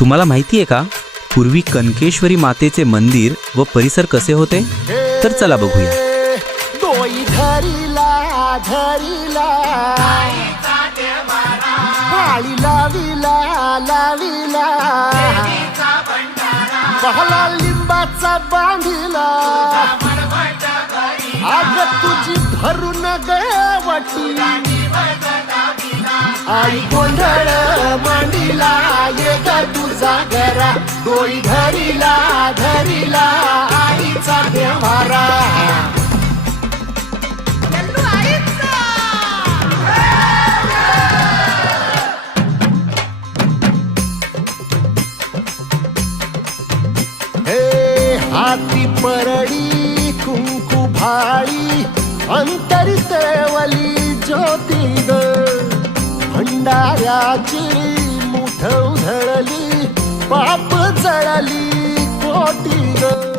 तुम्हाला माहिती आहे का, पूर्वी कनकेश्वरी मातेचे मंदिर व परिसर कसे होते? तर चला बघूया. डोई धरीला धरीला भाळी लाविला लाविला बहला लिंबाचा बांधिला आग तुझी भरून गवटी आई गोंधळ मांडीला ये ग तुझा घरा डोई धरीला धरीला आईचा देवारा. हाती परडी कुंकू भाळी अंतरी तळवली ज्योती ग भंडाऱ्याची मुठ उधळली पाप जळली कोटी ग.